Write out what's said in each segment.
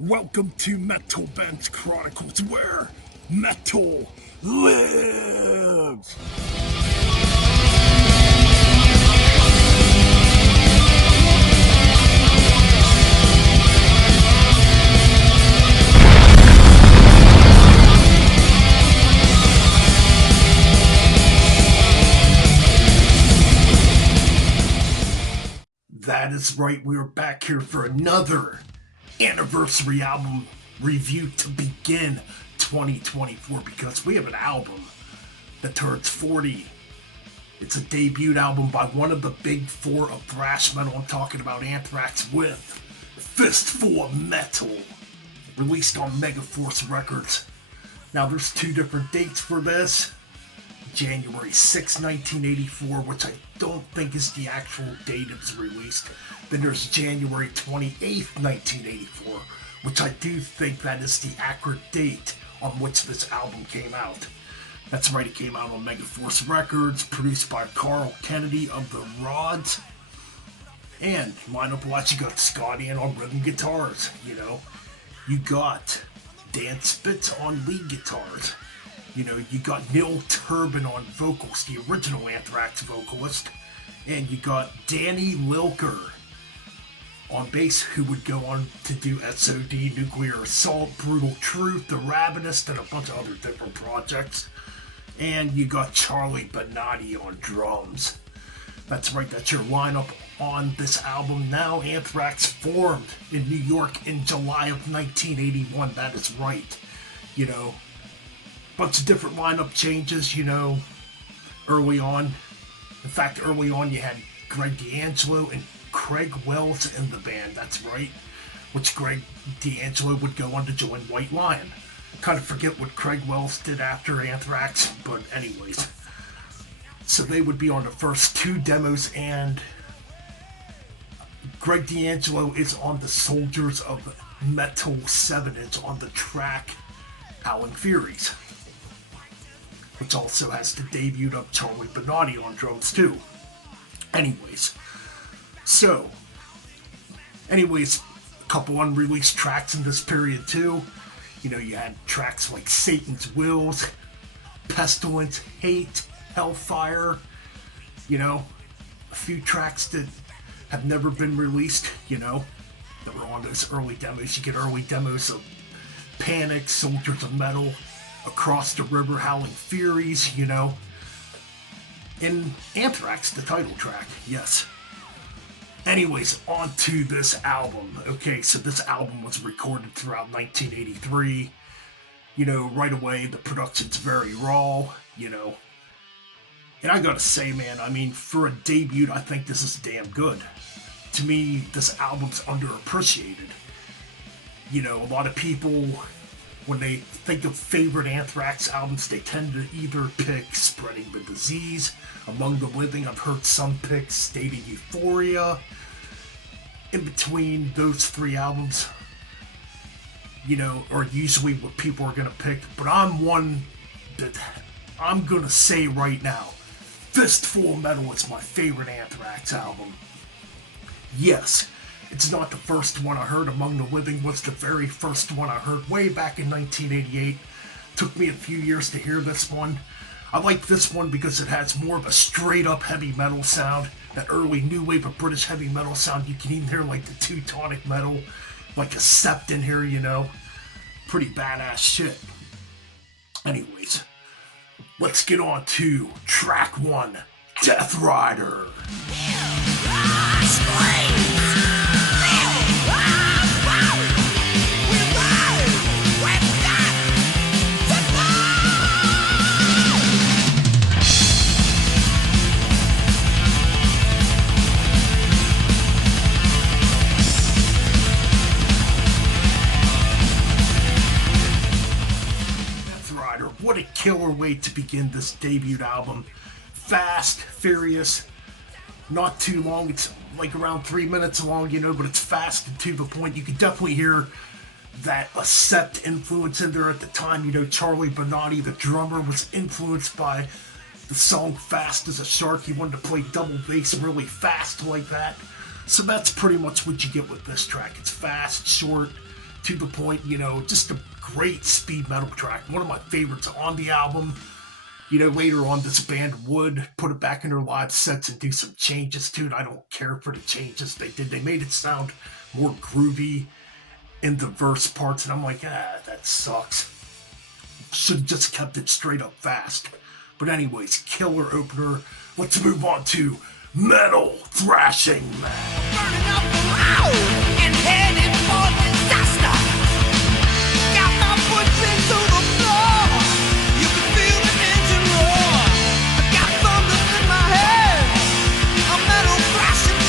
Welcome to Metal Band Chronicles, where metal lives! That is right, we are back here for another anniversary album review to begin 2024 because we have an album that turns 40. It's a debut album by one of the big four of thrash metal. I'm talking about Anthrax with Fistful of Metal, released on Megaforce Records. Now there's two different dates for this. January 6, 1984, which I don't think is the actual date it was released. Then there's January 28th, 1984, which I do think that is the accurate date on which this album came out. That's right, it came out on Megaforce Records, produced by Carl Kennedy of the Rods. And lineup-wise, you got Scotty and on rhythm guitars, You got Dan Spitz on lead guitars. You got Neil Turbin on vocals, the original Anthrax vocalist. And you got Danny Lilker on bass, who would go on to do SOD, Nuclear Assault, Brutal Truth, The Ravenous, and a bunch of other different projects. And you got Charlie Benatti on drums. That's right, that's your lineup on this album. Now, Anthrax formed in New York in July of 1981. That is right. Bunch of different lineup changes, early on. In fact, early on you had Greg D'Angelo and Craig Wells in the band, that's right. Which Greg D'Angelo would go on to join White Lion. Kind of forget what Craig Wells did after Anthrax, but anyways. So they would be on the first two demos, and Greg D'Angelo is on the Soldiers of Metal 7-inch on the track Alan Furies, which also has the debut of Charlie Benatti on drums too. Anyways, a couple unreleased tracks in this period too. You had tracks like Satan's Wills, Pestilence, Hate, Hellfire, a few tracks that have never been released, that were on those early demos. You get early demos of Panic, Soldiers of Metal, Across the River, Howling Furies, in Anthrax, the title track, yes. Anyways, on to this album. Okay, so this album was recorded throughout 1983. Right away, the production's very raw, And I gotta say, man, for a debut, I think this is damn good. To me, this album's underappreciated. A lot of people, when they think of favorite Anthrax albums, they tend to either pick Spreading the Disease, Among the Living. I've heard some pick State of Euphoria. In between those three albums, are usually what people are going to pick. But I'm one that I'm going to say right now, Fistful of Metal is my favorite Anthrax album. Yes. It's not the first one I heard. Among the Living was the very first one I heard way back in 1988. Took me a few years to hear this one. I like this one because it has more of a straight up heavy metal sound. That early new wave of British heavy metal sound. You can even hear like the Teutonic metal, like a sept in here, Pretty badass shit. Anyways, let's get on to track 1, Death Rider. What a killer way to begin this debut album. Fast, furious, not too long. It's like around 3 minutes long, but it's fast and to the point. You can definitely hear that Accept influence in there at the time. Charlie Benatti, the drummer, was influenced by the song Fast as a Shark. He wanted to play double bass really fast like that. So that's pretty much what you get with this track. It's fast, short, to the point, you know, just a great speed metal track. One of my favorites on the album. You know, later on, this band would put it back in their live sets and do some changes to it. I don't care for the changes they did. They made it sound more groovy in the verse parts, and I'm like, that sucks. Should have just kept it straight up fast. But anyways, killer opener. Let's move on to Metal Thrashing Man. Burning up loud and headed for disaster. Got my footprint through the floor. You can feel the engine roar. I got thunder in my head. A metal thrashing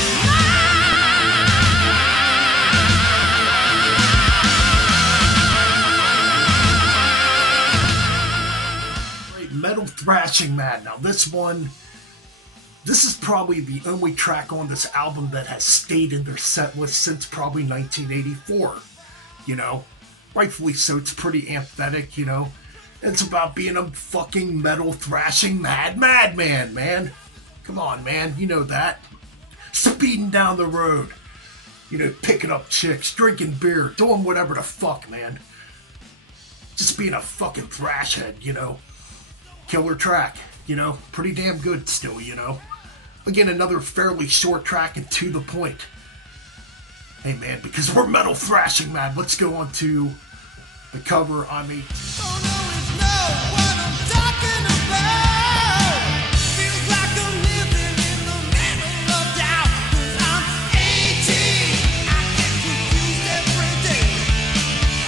Great, Metal Thrashing Man. Now this is probably the only track on this album that has stayed in their set list since probably 1984. You know, rightfully so. It's pretty amphetic, you know. It's about being a fucking metal thrashing madman, man. Come on, man, you know that. Speeding down the road, you know, picking up chicks, drinking beer, doing whatever the fuck, man. Just being a fucking thrash head, you know. Killer track, you know, pretty damn good still, you know. Again, another fairly short track and to the point. Hey man, because we're metal thrashing, man, let's go on to the cover on me. Oh no, it's not what I'm talking about. Feels like I'm living in the middle of doubt. 'Cause I'm 18, I get confused every day.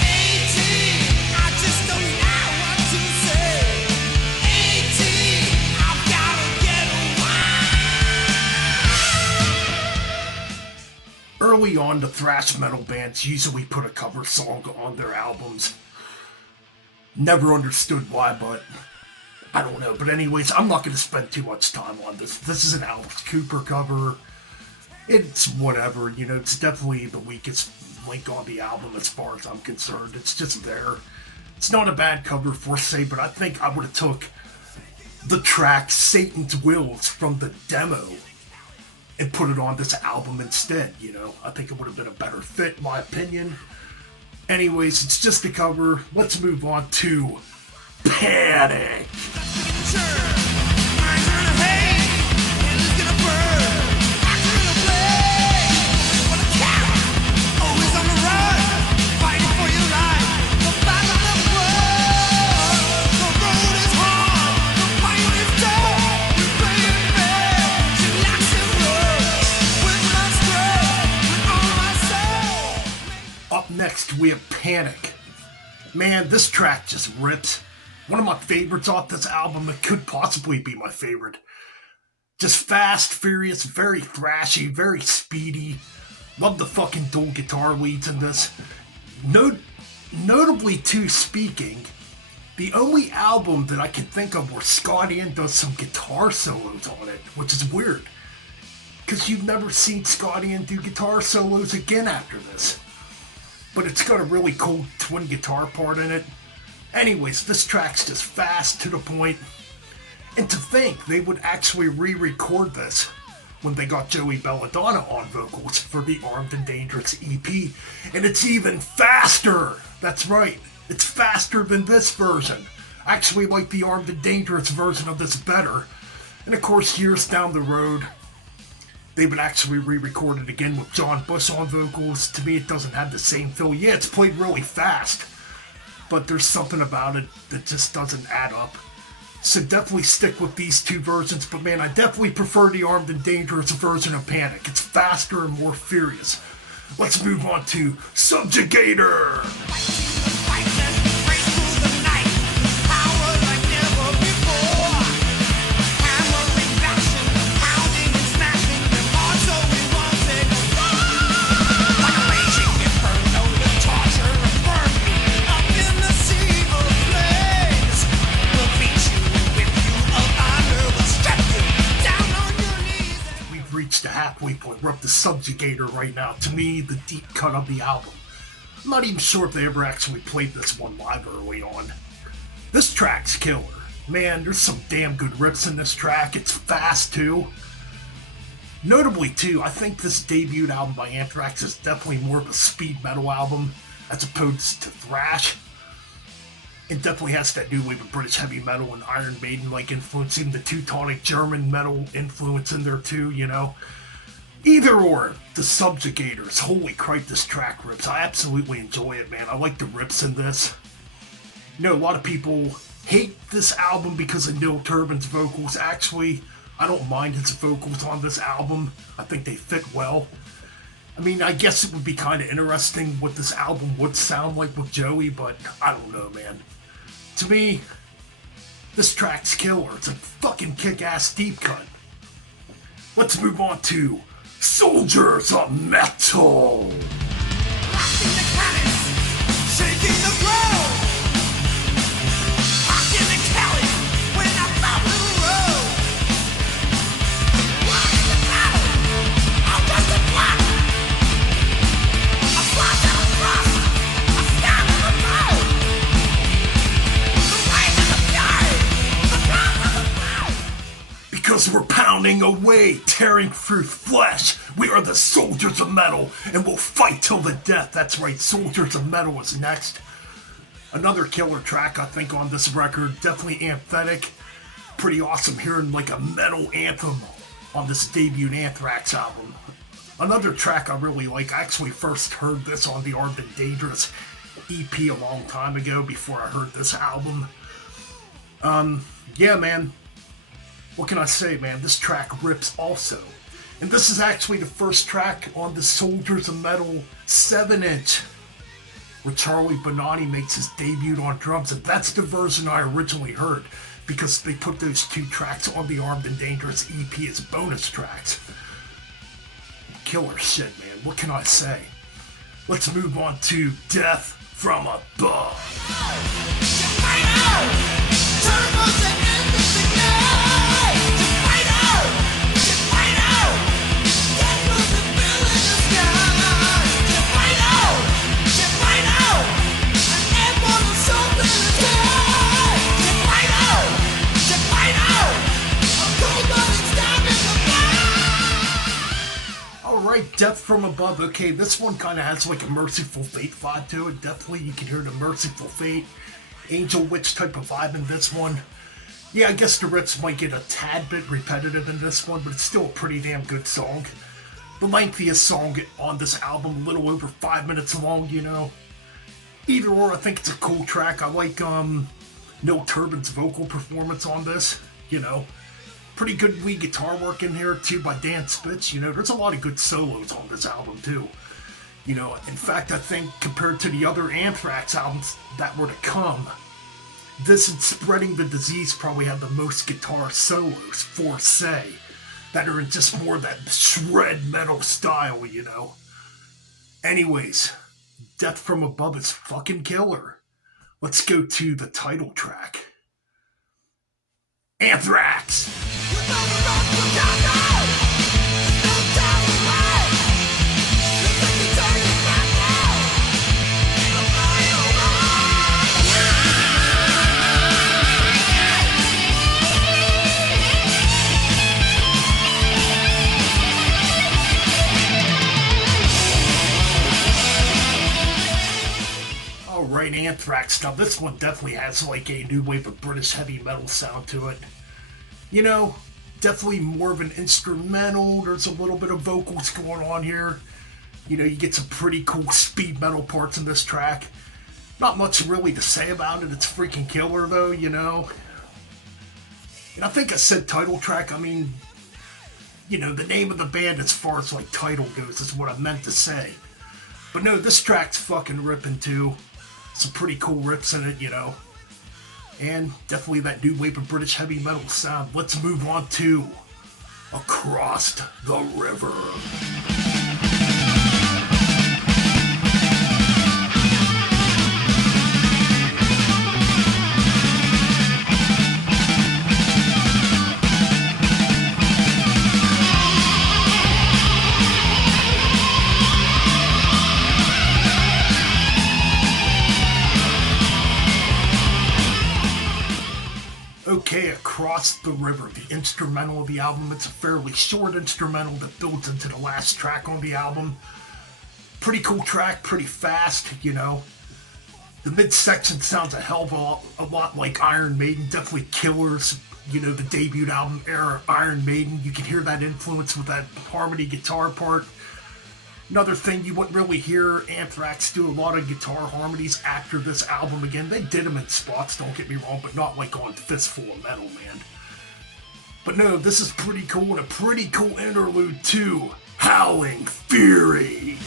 18, I just don't know what to say. 18, I've gotta get away. Early on, the thrash metal bands usually put a cover song on their albums. Never understood why, but I don't know. But anyways, I'm not going to spend too much time on this. This is an Alice Cooper cover. It's whatever, you know, it's definitely the weakest link on the album as far as I'm concerned. It's just there. It's not a bad cover for say, but I think I would have took the track Satan's Wills from the demo and put it on this album instead, you know. I think it would have been a better fit, in my opinion. Anyways, it's just a cover. Let's move on to Panic. Up next, we have Panic. Man, this track just rips. One of my favorites off this album. It could possibly be my favorite. Just fast, furious, very thrashy, very speedy. Love the fucking dual guitar leads in this. Notably, too, speaking, the only album that I can think of where Scott Ian does some guitar solos on it, which is weird. Because you've never seen Scott Ian do guitar solos again after this. But it's got a really cool twin guitar part in it. Anyways, this track's just fast, to the point. And to think they would actually re-record this when they got Joey Belladonna on vocals for the Armed and Dangerous EP. And it's even faster! That's right, it's faster than this version. I actually like the Armed and Dangerous version of this better. And of course, years down the road, they would actually re-record it again with John Bush on vocals. To me, it doesn't have the same feel. Yeah, it's played really fast, but there's something about it that just doesn't add up. So definitely stick with these two versions, but man, I definitely prefer the Armed and Dangerous version of Panic. It's faster and more furious. Let's move on to Subjugator. The halfway point. We're up to Subjugator right now. To me, the deep cut of the album. I'm not even sure if they ever actually played this one live early on. This track's killer. Man, there's some damn good riffs in this track. It's fast too. Notably too, I think this debut album by Anthrax is definitely more of a speed metal album as opposed to thrash. It definitely has that new wave of British heavy metal and Iron Maiden like influencing the Teutonic German metal influence in there too, you know. Either or, the Subjugators, holy crap, this track rips. I absolutely enjoy it, man. I like the rips in this. You know, a lot of people hate this album because of Neil Turbin's vocals. Actually, I don't mind his vocals on this album. I think they fit well. I mean, I guess it would be kind of interesting what this album would sound like with Joey, but I don't know, man. To me, this track's killer. It's a fucking kick-ass deep cut. Let's move on to Soldiers of Metal. Rocking the cannons, shaking the ground. Rocking the Kelly when I found the road. Rocking the battle, I'm just a black. A flash and a thrust, a stab in the mouth. The rage and the fury, the wrath of the cloud. Because we're pounding away, tearing through flesh. We are the Soldiers of Metal, and we'll fight till the death. That's right, Soldiers of Metal is next. Another killer track, I think, on this record. Definitely anthemic. Pretty awesome hearing like a metal anthem on this debut Anthrax album. Another track I really like, I actually first heard this on the Armed and Dangerous EP a long time ago before I heard this album. Yeah, man. What can I say, man? This track rips also. And this is actually the first track on the Soldiers of Metal 7-inch, where Charlie Bonani makes his debut on drums. And that's the version I originally heard, because they put those two tracks on the Armed and Dangerous EP as bonus tracks. Killer shit, man. What can I say? Let's move on to Death from Above. Alright, Death from Above. Okay, this one kind of has like a Merciful Fate vibe to it. Definitely you can hear the Merciful Fate, Angel Witch type of vibe in this one. Yeah, I guess the riffs might get a tad bit repetitive in this one, but it's still a pretty damn good song. The lengthiest song on this album, a little over 5 minutes long, you know. Either or, I think it's a cool track. I like Neil Turbin's vocal performance on this, you know. Pretty good lead guitar work in here, too, by Dan Spitz. You know, there's a lot of good solos on this album, too. You know, in fact, I think compared to the other Anthrax albums that were to come, this and Spreading the Disease probably had the most guitar solos, for say, that are in just more that shred metal style, you know. Anyways, Death from Above is fucking killer. Let's go to the title track. Anthrax! Alright, Anthrax. Now this one definitely has like a new wave of British heavy metal sound to it. You know, definitely more of an instrumental. There's a little bit of vocals going on here. You know, you get some pretty cool speed metal parts in this track. Not much really to say about it. It's freaking killer though, you know. And I think I said title track. I mean, you know, the name of the band as far as like title goes is what I meant to say. But no, this track's fucking ripping too. Some pretty cool riffs in it, you know. And definitely that new wave of British heavy metal sound. Let's move on to Across the River. Okay, Across the River, the instrumental of the album. It's a fairly short instrumental that builds into the last track on the album. Pretty cool track, pretty fast, you know. The midsection sounds a hell of a lot like Iron Maiden, definitely Killers, you know, the debut album era Iron Maiden. You can hear that influence with that harmony guitar part. Another thing, you wouldn't really hear Anthrax do a lot of guitar harmonies after this album again. They did them in spots, don't get me wrong, but not like on Fistful of Metal, man. But no, this is pretty cool, and a pretty cool interlude too. Howling Fury.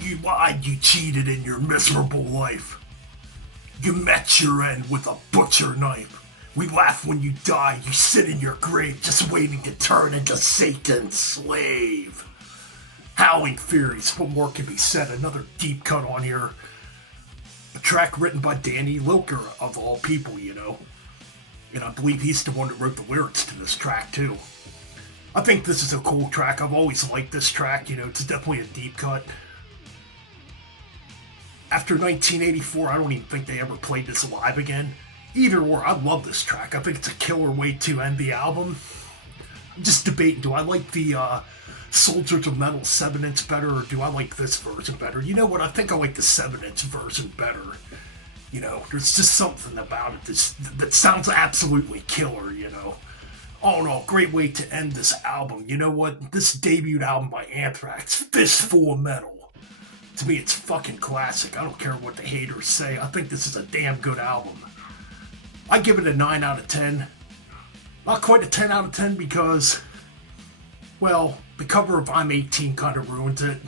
You lied, you cheated in your miserable life. You met your end with a butcher knife. We laugh when you die, you sit in your grave just waiting to turn into Satan's slave. Howling Furies, what more can be said? Another deep cut on here. A track written by Danny Lilker, of all people, you know. And I believe he's the one that wrote the lyrics to this track, too. I think this is a cool track. I've always liked this track, you know, it's definitely a deep cut. After 1984, I don't even think they ever played this live again. Either or, I love this track. I think it's a killer way to end the album. I'm just debating, do I like the Soldiers of Metal 7-inch better, or do I like this version better? You know what, I think I like the 7-inch version better. You know, there's just something about it that sounds absolutely killer, you know. All in all, great way to end this album. You know what, this debut album by Anthrax, Fistful of Metal. To me, it's fucking classic. I don't care what the haters say. I think this is a damn good album. I give it a 9 out of 10. Not quite a 10 out of 10 because, well, the cover of I'm 18 kind of ruins it.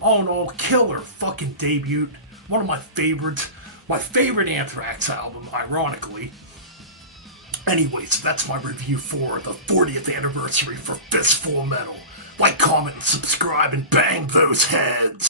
All in all, killer fucking debut. One of my favorites. My favorite Anthrax album, ironically. Anyways, that's my review for the 40th anniversary for Fistful of Metal. Like, comment, and subscribe, and bang those heads!